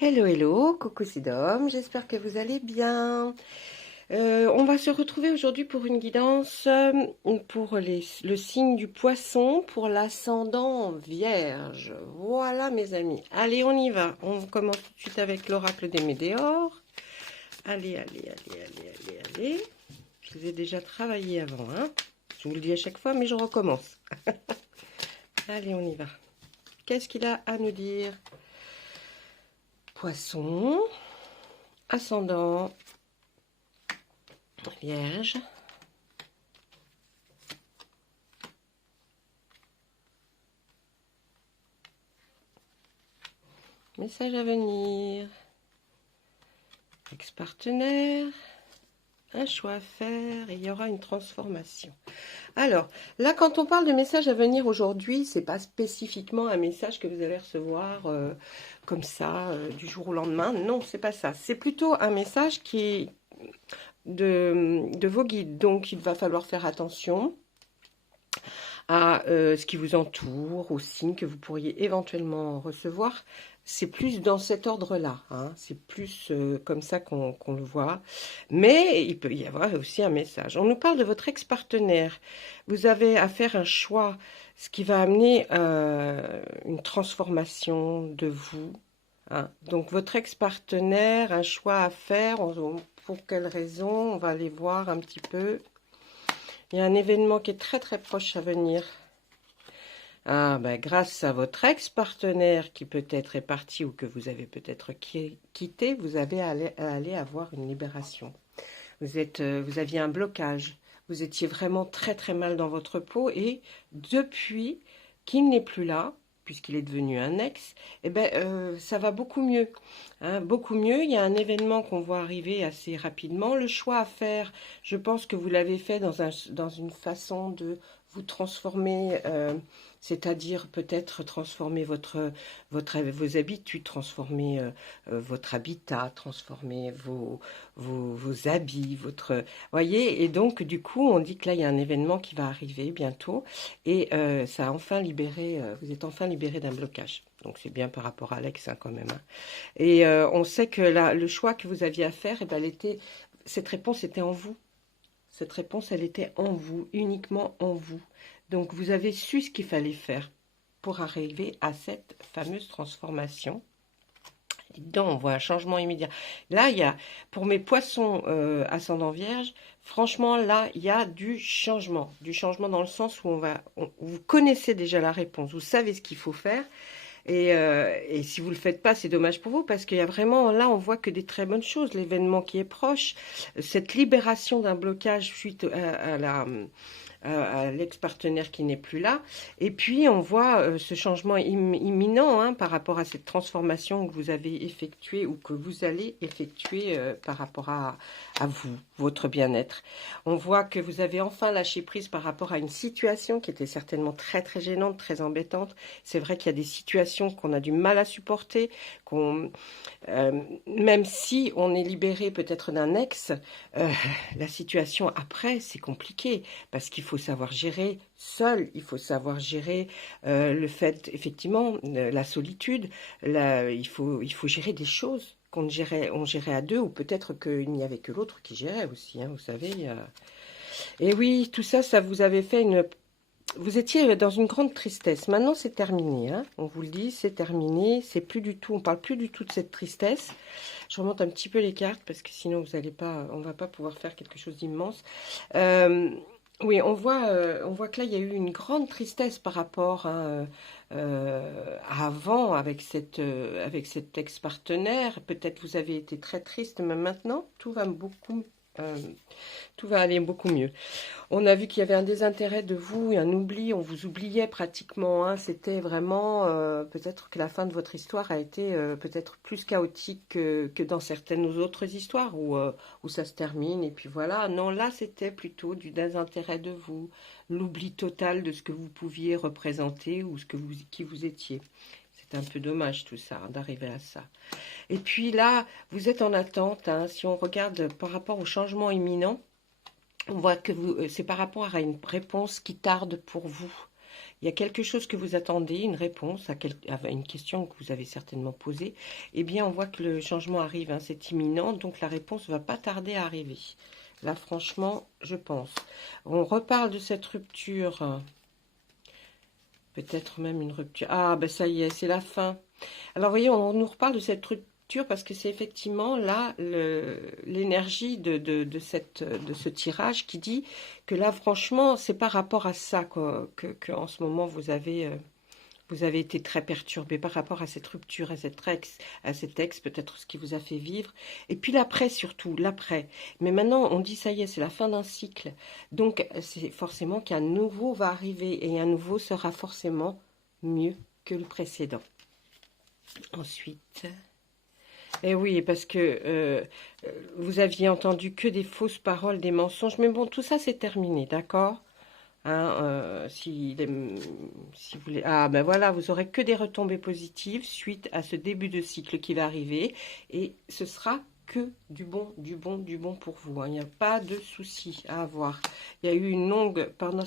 Hello, hello, coucou c'est Dom, j'espère que vous allez bien. On va se retrouver aujourd'hui pour une guidance pour le signe du poisson, pour l'ascendant vierge. Voilà mes amis, allez on y va. On commence tout de suite avec l'oracle des Médéors. Allez, allez, allez, allez, allez, allez. Je les ai déjà travaillés avant, hein. Je vous le dis à chaque fois, mais je recommence. Allez, on y va. Qu'est-ce qu'il a à nous dire? Poisson, ascendant Vierge. Message à venir. Ex-partenaire. Un choix à faire et il y aura une transformation. Alors, là, quand on parle de message à venir aujourd'hui, c'est pas spécifiquement un message que vous allez recevoir comme ça, du jour au lendemain. Non, c'est pas ça. C'est plutôt un message qui est de vos guides. Donc, il va falloir faire attention à ce qui vous entoure, aux signes que vous pourriez éventuellement recevoir. C'est plus dans cet ordre-là, hein. C'est plus comme ça qu'on le voit. Mais il peut y avoir aussi un message. On nous parle de votre ex-partenaire. Vous avez à faire un choix, ce qui va amener une transformation de vous, hein. Donc votre ex-partenaire, un choix à faire, pour quelle raison? On va aller voir un petit peu. Il y a un événement qui est très très proche à venir. Ah, ben, grâce à votre ex-partenaire qui peut-être est parti ou que vous avez peut-être quitté, vous avez aller avoir une libération. Vous aviez un blocage. Vous étiez vraiment très très mal dans votre peau et depuis qu'il n'est plus là, puisqu'il est devenu un ex, eh ben, ça va beaucoup mieux, hein, beaucoup mieux. Il y a un événement qu'on voit arriver assez rapidement. Le choix à faire, je pense que vous l'avez fait dans une façon de vous transformer, c'est-à-dire peut-être transformer vos habitudes, transformer votre habitat, transformer vos habits, voyez, et donc du coup on dit que là il y a un événement qui va arriver bientôt et ça a enfin libéré, vous êtes enfin libéré d'un blocage. Donc c'est bien par rapport à Alex, hein, quand même, hein. Et on sait que le choix que vous aviez à faire, eh ben, cette réponse était en vous. Cette réponse, elle était en vous, uniquement en vous. Donc vous avez su ce qu'il fallait faire pour arriver à cette fameuse transformation. Dedans, on voit un changement immédiat. Là, il y a, pour mes poissons ascendant vierge, franchement, là, il y a du changement. Du changement dans le sens où vous connaissez déjà la réponse, vous savez ce qu'il faut faire. Et si vous ne le faites pas, c'est dommage pour vous, parce qu'il y a vraiment, là, on voit que des très bonnes choses. L'événement qui est proche, cette libération d'un blocage suite à l'ex-partenaire qui n'est plus là. Et puis, on voit ce changement imminent, hein, par rapport à cette transformation que vous avez effectuée ou que vous allez effectuer par rapport à vous, votre bien-être. On voit que vous avez enfin lâché prise par rapport à une situation qui était certainement très, très gênante, très embêtante. C'est vrai qu'il y a des situations qu'on a du mal à supporter, même si on est libéré peut-être d'un ex, la situation après, c'est compliqué parce qu'il faut savoir gérer seul, il faut savoir gérer le fait, effectivement, la solitude, il faut gérer des choses on gérait à deux, ou peut-être qu'il n'y avait que l'autre qui gérait aussi, hein, vous savez. Et oui, tout ça, ça vous avait fait une... Vous étiez dans une grande tristesse. Maintenant, c'est terminé, hein. On vous le dit, c'est terminé. C'est plus du tout, on parle plus du tout de cette tristesse. Je remonte un petit peu les cartes parce que sinon, vous allez pas, on va pas pouvoir faire quelque chose d'immense. Oui, on voit que là, il y a eu une grande tristesse par rapport, hein, à avant avec cet ex-partenaire. Peut-être vous avez été très triste, mais maintenant, euh, tout va aller beaucoup mieux. On a vu qu'il y avait un désintérêt de vous et un oubli, on vous oubliait pratiquement, hein. C'était vraiment, peut-être que la fin de votre histoire a été peut-être plus chaotique que dans certaines autres histoires où ça se termine et puis voilà. Non, là c'était plutôt du désintérêt de vous, l'oubli total de ce que vous pouviez représenter ou qui vous étiez. C'est un peu dommage tout ça, hein, d'arriver à ça. Et puis là, vous êtes en attente, hein, si on regarde par rapport au changement imminent, on voit que c'est par rapport à une réponse qui tarde pour vous. Il y a quelque chose que vous attendez, une réponse à une question que vous avez certainement posée. Eh bien, on voit que le changement arrive, hein, c'est imminent, donc la réponse ne va pas tarder à arriver. Là, franchement, je pense. On reparle de cette rupture. Peut-être même une rupture. Ah, ben ça y est, c'est la fin. Alors, vous voyez, on nous reparle de cette rupture parce que c'est effectivement là l'énergie de ce tirage qui dit que là, franchement, c'est par rapport à ça que en ce moment, vous avez été très perturbé par rapport à cette rupture, à cet ex, peut-être ce qui vous a fait vivre. Et puis l'après surtout, l'après. Mais maintenant, on dit ça y est, c'est la fin d'un cycle. Donc, c'est forcément qu'un nouveau va arriver et un nouveau sera forcément mieux que le précédent. Ensuite, et oui, parce que vous aviez entendu que des fausses paroles, des mensonges. Mais bon, tout ça, c'est terminé, d'accord? Hein, si vous voulez, ah ben voilà, vous aurez que des retombées positives suite à ce début de cycle qui va arriver et ce sera que du bon, du bon, du bon pour vous, hein. Il n'y a pas de souci à avoir. Il y a eu une longue, pendant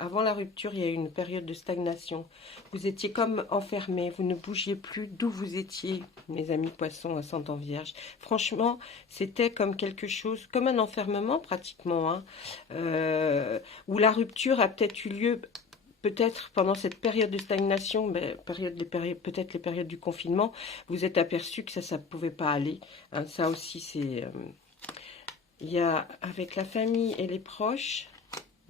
avant la rupture, il y a eu une période de stagnation. Vous étiez comme enfermé, vous ne bougiez plus d'où vous étiez, mes amis poissons, ascendant vierge. Franchement, c'était comme quelque chose, comme un enfermement pratiquement, hein. Où la rupture a peut-être eu lieu, peut-être pendant cette période de stagnation, ben, peut-être les périodes du confinement, vous êtes aperçu que ça ne pouvait pas aller. Hein, ça aussi, c'est... il y a, avec la famille et les proches,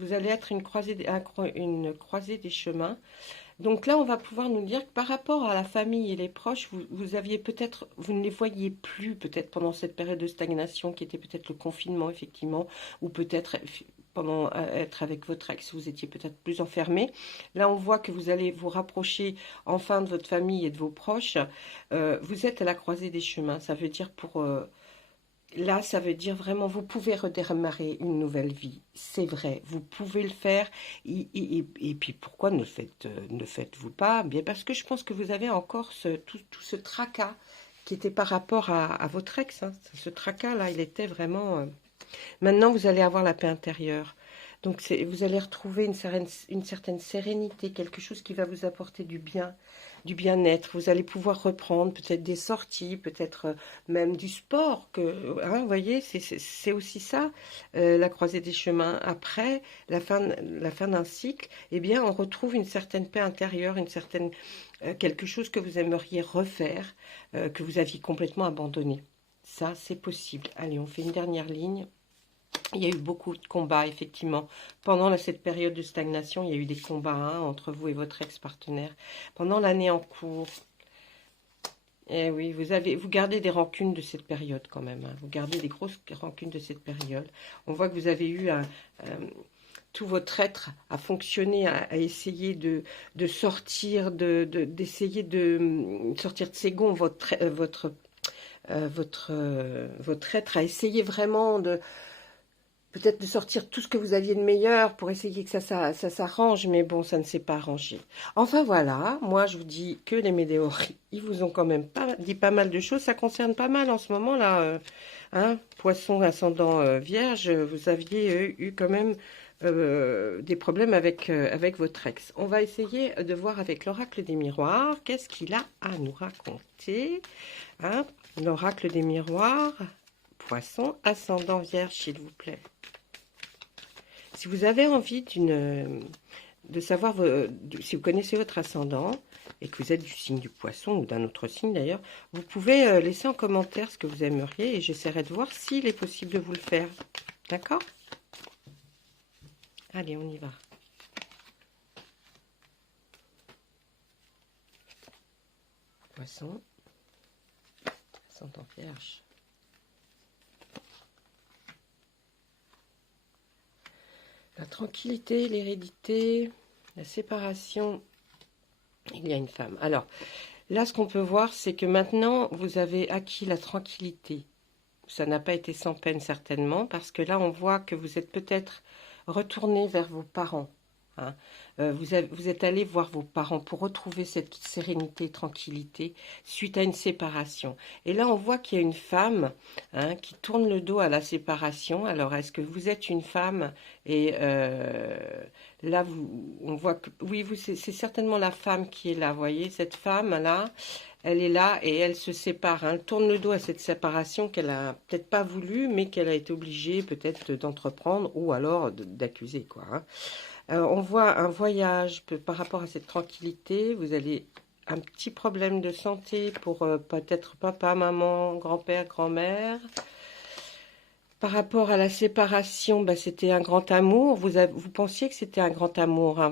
vous allez être une croisée des chemins. Donc là, on va pouvoir nous dire que par rapport à la famille et les proches, vous aviez peut-être, vous ne les voyiez plus peut-être pendant cette période de stagnation qui était peut-être le confinement, effectivement, ou peut-être pendant être avec votre ex, vous étiez peut-être plus enfermé. Là, on voit que vous allez vous rapprocher enfin de votre famille et de vos proches. Vous êtes à la croisée des chemins. Ça veut dire là, ça veut dire vraiment, vous pouvez redémarrer une nouvelle vie. C'est vrai, vous pouvez le faire. Et puis, pourquoi ne faites-vous pas? Bien, parce que je pense que vous avez encore tout ce tracas qui était par rapport à votre ex, hein. Ce tracas-là, il était vraiment... Maintenant, vous allez avoir la paix intérieure. Donc, vous allez retrouver une certaine sérénité, quelque chose qui va vous apporter du bien, du bien-être. Vous allez pouvoir reprendre peut-être des sorties, peut-être même du sport. Hein, vous voyez, c'est aussi ça, la croisée des chemins. Après la fin d'un cycle, eh bien, on retrouve une certaine paix intérieure, quelque chose que vous aimeriez refaire, que vous aviez complètement abandonné. Ça, c'est possible. Allez, on fait une dernière ligne. Il y a eu beaucoup de combats, effectivement. Pendant cette période de stagnation, il y a eu des combats, hein, entre vous et votre ex-partenaire. Pendant l'année en cours, eh oui, vous gardez des rancunes de cette période quand même, hein. Vous gardez des grosses rancunes de cette période. On voit que vous avez eu tout votre être à fonctionner, à essayer de sortir, d'essayer de sortir de ses gonds. Votre être a essayé vraiment peut-être de sortir tout ce que vous aviez de meilleur pour essayer que ça s'arrange, mais bon, ça ne s'est pas arrangé. Enfin voilà, moi je vous dis que les météorites, ils vous ont quand même dit pas mal de choses, ça concerne pas mal en ce moment là, hein, poisson ascendant vierge, vous aviez eu quand même des problèmes avec votre ex. On va essayer de voir avec l'oracle des miroirs, qu'est-ce qu'il a à nous raconter, hein, l'oracle des miroirs, poisson ascendant vierge s'il vous plaît. Si vous avez envie de savoir, si vous connaissez votre ascendant et que vous êtes du signe du poisson ou d'un autre signe d'ailleurs, vous pouvez laisser en commentaire ce que vous aimeriez et j'essaierai de voir s'il est possible de vous le faire. D'accord? Allez, on y va. Poisson, ascendant vierge. La tranquillité, l'hérédité, la séparation, il y a une femme. Alors, là, ce qu'on peut voir, c'est que maintenant, vous avez acquis la tranquillité. Ça n'a pas été sans peine, certainement, parce que là, on voit que vous êtes peut-être retourné vers vos parents. hein. Vous êtes allé voir vos parents pour retrouver cette sérénité, tranquillité suite à une séparation. Et là, on voit qu'il y a une femme, hein, qui tourne le dos à la séparation. Alors, est-ce que vous êtes une femme? Et là, on voit que oui, c'est certainement la femme qui est là. Vous voyez, cette femme-là, elle est là et elle se sépare, hein. Elle tourne le dos à cette séparation qu'elle a peut-être pas voulu, mais qu'elle a été obligée peut-être d'entreprendre ou alors d'accuser, quoi, hein. On voit un voyage par rapport à cette tranquillité. Vous avez un petit problème de santé pour peut-être papa, maman, grand-père, grand-mère. Par rapport à la séparation, bah, c'était un grand amour. Vous pensiez que c'était un grand amour, hein,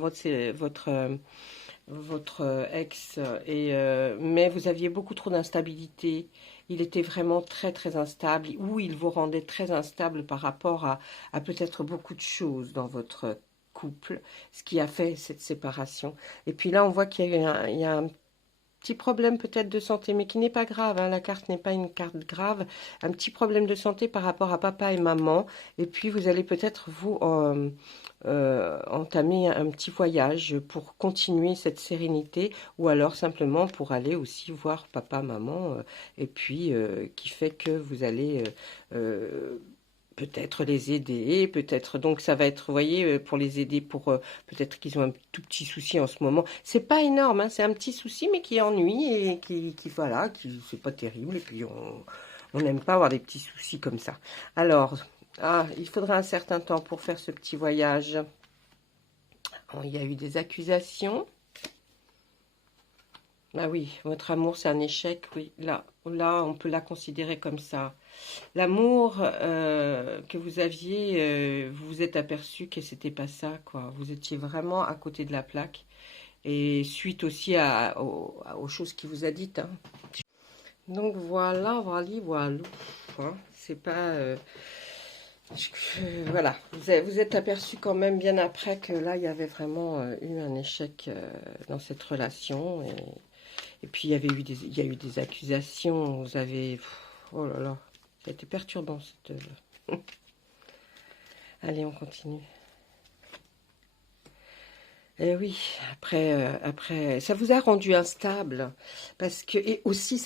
votre ex, mais vous aviez beaucoup trop d'instabilité. Il était vraiment très très instable, ou il vous rendait très instable par rapport à peut-être beaucoup de choses dans votre couple, ce qui a fait cette séparation. Et puis là, on voit qu'il y a un petit problème peut-être de santé, mais qui n'est pas grave, hein. La carte n'est pas une carte grave. Un petit problème de santé par rapport à papa et maman. Et puis vous allez peut-être vous entamer un petit voyage pour continuer cette sérénité, ou alors simplement pour aller aussi voir papa, maman, et puis qui fait que vous allez peut-être les aider, peut-être, donc ça va être, vous voyez, pour les aider, pour peut-être qu'ils ont un tout petit souci en ce moment. C'est pas énorme, hein, c'est un petit souci, mais qui ennuie et voilà, qui c'est pas terrible. Et puis on n'aime pas avoir des petits soucis comme ça. Alors, il faudra un certain temps pour faire ce petit voyage. Bon, il y a eu des accusations. Ah oui, votre amour, c'est un échec, oui. Là, on peut la considérer comme ça. L'amour que vous aviez, vous vous êtes aperçu que c'était pas ça, quoi. Vous étiez vraiment à côté de la plaque. Et suite aussi aux choses qu'il vous a dites, hein. Donc voilà, voilà. Hein. C'est pas... voilà, vous êtes aperçu quand même bien après que là, il y avait vraiment eu un échec dans cette relation. Et puis, il y a eu des accusations. Vous avez... Oh là là, ça a été perturbant, cette... Allez, on continue. Eh oui, après, ça vous a rendu instable, parce que, et aussi,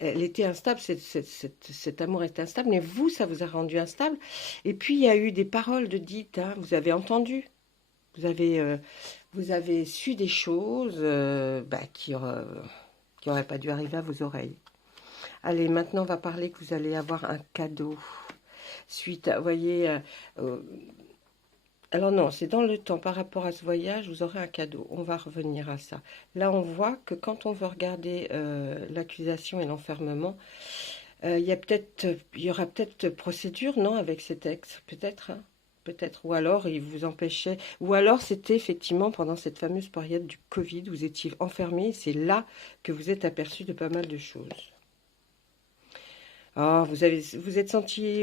elle était instable, cet amour était instable, mais vous, ça vous a rendu instable. Et puis, il y a eu des paroles de dites, hein, vous avez entendu, vous avez, euh, vous avez su des choses bah, qui auraient pas dû arriver à vos oreilles. Allez, maintenant, on va parler que vous allez avoir un cadeau. Suite à, vous voyez, alors non, c'est dans le temps, par rapport à ce voyage, vous aurez un cadeau. On va revenir à ça. Là, on voit que quand on veut regarder l'accusation et l'enfermement, il y aura peut-être procédure, non, avec cet ex, peut-être, hein, peut-être. Ou alors, il vous empêchait, ou alors c'était effectivement pendant cette fameuse période du Covid, vous étiez enfermé, c'est là que vous êtes aperçu de pas mal de choses. Ah, vous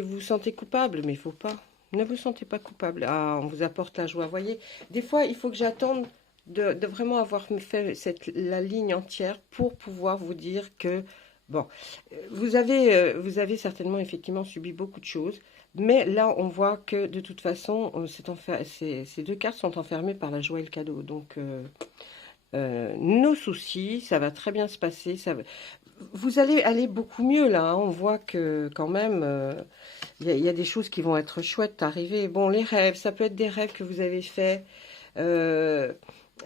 vous sentez coupable, mais il faut pas. Ne vous sentez pas coupable. Ah, on vous apporte la joie. Voyez, des fois, il faut que j'attende de vraiment avoir fait la ligne entière pour pouvoir vous dire que, bon, vous avez certainement effectivement subi beaucoup de choses, mais là, on voit que de toute façon, ces deux cartes sont enfermées par la joie et le cadeau. Donc, nos soucis, ça va très bien se passer. Vous allez aller beaucoup mieux là, hein. On voit que quand même, il y a des choses qui vont être chouettes à arriver. Bon, les rêves, ça peut être des rêves que vous avez faits, euh,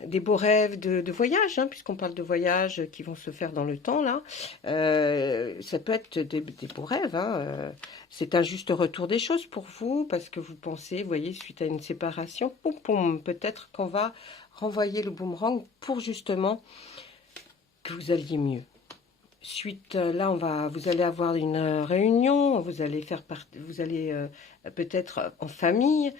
des beaux rêves de voyage, hein, puisqu'on parle de voyages qui vont se faire dans le temps là. Ça peut être des beaux rêves, hein. C'est un juste retour des choses pour vous, parce que vous pensez, vous voyez, suite à une séparation, poum, poum, peut-être qu'on va renvoyer le boomerang pour justement que vous alliez mieux. Suite, là, vous allez avoir une réunion, vous allez peut-être en famille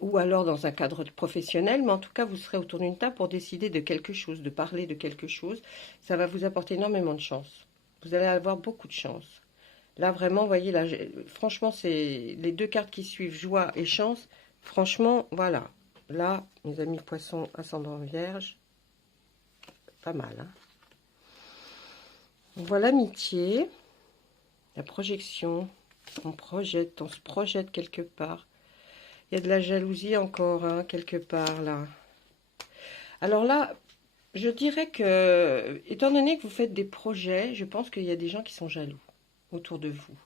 ou alors dans un cadre professionnel, mais en tout cas, vous serez autour d'une table pour décider de quelque chose, de parler de quelque chose. Ça va vous apporter énormément de chance. Vous allez avoir beaucoup de chance. Là, vraiment, vous voyez, là, franchement, c'est les deux cartes qui suivent, joie et chance. Franchement, voilà. Là, mes amis poissons, ascendant vierge, pas mal, hein. On voit l'amitié, la projection, on se projette quelque part. Il y a de la jalousie encore, hein, quelque part là. Alors là, je dirais que, étant donné que vous faites des projets, je pense qu'il y a des gens qui sont jaloux autour de vous.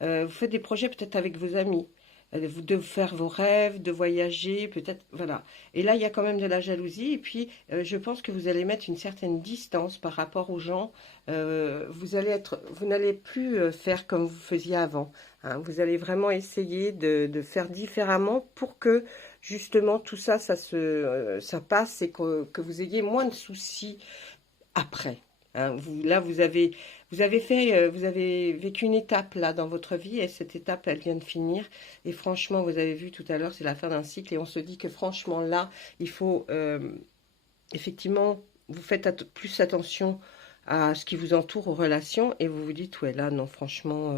Vous faites des projets peut-être avec vos amis, de faire vos rêves, de voyager, peut-être, voilà. Et là, il y a quand même de la jalousie. Et puis, je pense que vous allez mettre une certaine distance par rapport aux gens. Vous n'allez plus faire comme vous faisiez avant, hein. Vous allez vraiment essayer de faire différemment pour que, justement, tout ça, ça passe et que vous ayez moins de soucis après, hein. Là, vous avez vécu une étape là dans votre vie et cette étape, elle vient de finir. Et franchement, vous avez vu tout à l'heure, c'est la fin d'un cycle et on se dit que franchement là, il faut effectivement, vous faites plus attention à ce qui vous entoure, aux relations et vous vous dites, ouais, là, non, franchement,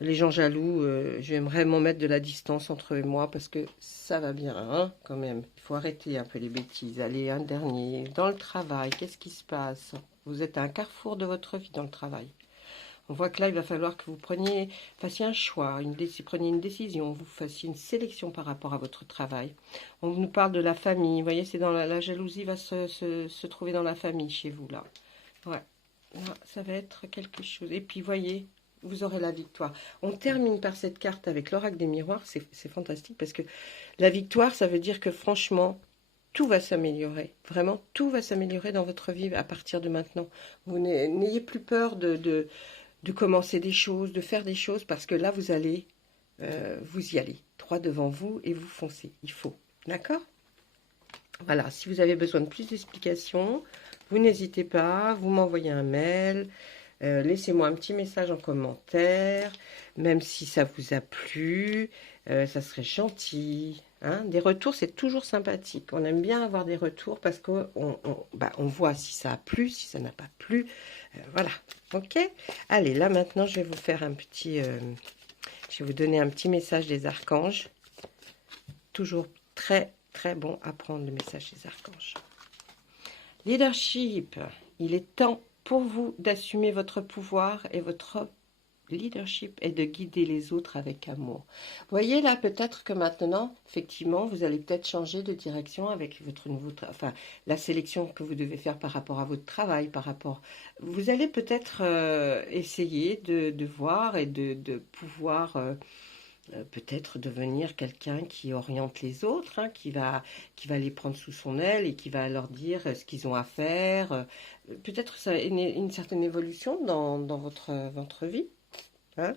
les gens jaloux, je vais vraiment mettre de la distance entre eux et moi parce que ça va bien, hein, quand même. Il faut arrêter un peu les bêtises. Allez, un dernier. Dans le travail, qu'est-ce qui se passe? Vous êtes à un carrefour de votre vie dans le travail. On voit que là, il va falloir que vous fassiez un choix, preniez une décision, vous fassiez une sélection par rapport à votre travail. On nous parle de la famille. Vous voyez, c'est dans la jalousie va se trouver dans la famille chez vous, là. Ouais. Là, ça va être quelque chose. Et puis, voyez, vous aurez la victoire. On termine par cette carte avec l'oracle des miroirs. C'est fantastique parce que la victoire, ça veut dire que franchement, tout va s'améliorer. Vraiment, tout va s'améliorer dans votre vie à partir de maintenant. Vous n'ayez plus peur de commencer des choses, de faire des choses parce que là, vous y allez. Droit devant vous et vous foncez. Il faut. D'accord? Voilà, si vous avez besoin de plus d'explications, vous n'hésitez pas, vous m'envoyez un mail, laissez-moi un petit message en commentaire, même si ça vous a plu, ça serait gentil, hein. Des retours, c'est toujours sympathique. On aime bien avoir des retours parce qu'on on voit si ça a plu, si ça n'a pas plu. Voilà, ok? Allez, là maintenant, je vais vous faire je vais vous donner un petit message des archanges. Toujours très très bon à prendre le message des archanges. Leadership, il est temps pour vous d'assumer votre pouvoir et votre leadership et de guider les autres avec amour. Vous voyez là, peut-être que maintenant, effectivement, vous allez peut-être changer de direction avec votre enfin, la sélection que vous devez faire par rapport à votre travail, vous allez peut-être essayer de voir et de pouvoir peut-être devenir quelqu'un qui oriente les autres, hein, qui va les prendre sous son aile et qui va leur dire ce qu'ils ont à faire. Peut-être ça une certaine évolution dans votre vie, hein,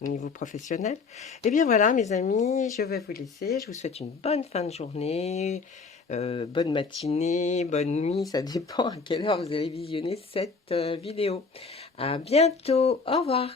au niveau professionnel. Et bien voilà, mes amis, je vais vous laisser. Je vous souhaite une bonne fin de journée, bonne matinée, bonne nuit. Ça dépend à quelle heure vous allez visionner cette vidéo. À bientôt. Au revoir.